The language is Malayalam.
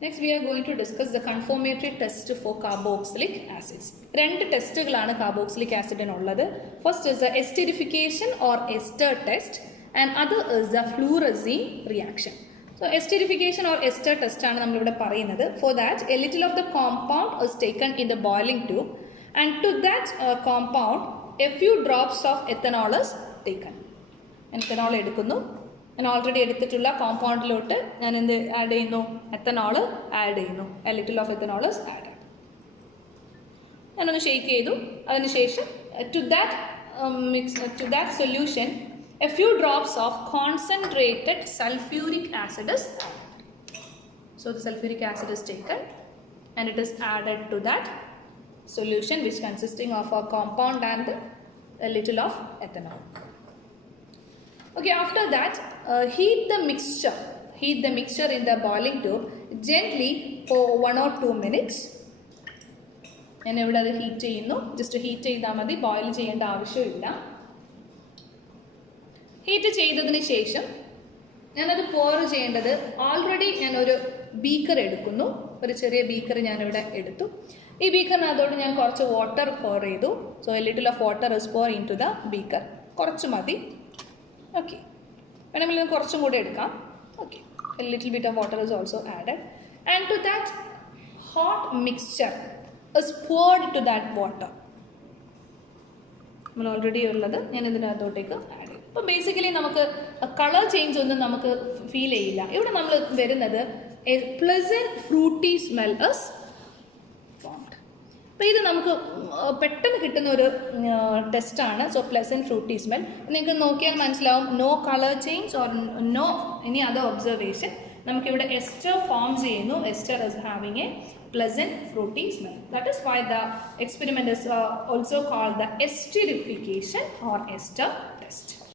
Next, we are going to discuss the confirmatory test for carboxylic acids. രണ്ട് ടെസ്റ്റുകളാണ് carboxylic acid ഉള്ളത്. First is the esterification or ester test and other is the fluorescein reaction. So esterification or ester test ആണ് നമ്മൾ ഇവിടെ പറയുന്നത്. For that, a little of the compound is taken in the boiling tube and to that compound a few drops of ethanol is taken. Ethanol എടുക്കുന്നു. ഞാൻ ഓൾറെഡി എടുത്തിട്ടുള്ള കോമ്പൗണ്ടിലോട്ട് ഞാൻ എന്ത് ആഡ് ചെയ്യുന്നു, എത്തനോൾ ആഡ് ചെയ്യുന്നു. A little of ethanol is add. ഞാനൊന്ന് ഷെയ്ക്ക് ചെയ്തു. അതിനുശേഷം to that solution a few drops of concentrated sulphuric acid is added. So the sulphuric acid is taken and it is added to that solution which consisting of a compound and a little of ethanol. Okay, after that heat the mixture in the boiling tube gently for 1 or 2 minutes. ഞാൻ ഇവിടെ അത് ഹീറ്റ് ചെയ്യുന്നു. ജസ്റ്റ് ഹീറ്റ് ചെയ്താൽ മതി, ബോയിൽ ചെയ്യേണ്ട ആവശ്യമില്ല. ഹീറ്റ് ചെയ്തതിന് ശേഷം ഞാനത് പോർ ചെയ്യേണ്ടത്, ഓൾറെഡി ഞാനൊരു ബീക്കർ എടുക്കുന്നു. ഒരു ചെറിയ ബീക്കർ ഞാനിവിടെ എടുത്തു. ഈ ബീക്കറിനകത്തോട് ഞാൻ കുറച്ച് വാട്ടർ പോർ ചെയ്തു. So a little of water is pour into the beaker. കുറച്ച് മതി. ഓക്കെ, വേണമെങ്കിൽ കുറച്ചും കൂടെ എടുക്കാം. Okay, a little bit of water is also added and to that hot mixture is poured to that water. നമ്മൾ ഓൾറെഡി ഉള്ളത് ഞാൻ ഇതിനകത്തോട്ടേക്ക് ആഡ് ചെയ്തു. അപ്പം ബേസിക്കലി നമുക്ക് കളർ ചേഞ്ച് ഒന്നും നമുക്ക് ഫീൽ ചെയ്യില്ല. ഇവിടെ നമ്മൾ വരുന്നത് a pleasant fruity smell is formed. അപ്പോൾ ഇത് നമുക്ക് പെട്ടെന്ന് കിട്ടുന്ന ഒരു ടെസ്റ്റാണ്. So pleasant fruity smell. നിങ്ങൾക്ക് നോക്കിയാൽ മനസ്സിലാവും, no colour change or no any other observation. നമുക്കിവിടെ എസ്റ്റർ ഫോം ചെയ്യുന്നു. Ester is having a pleasant fruity smell. That is why the experiment is also called the esterification or ester test.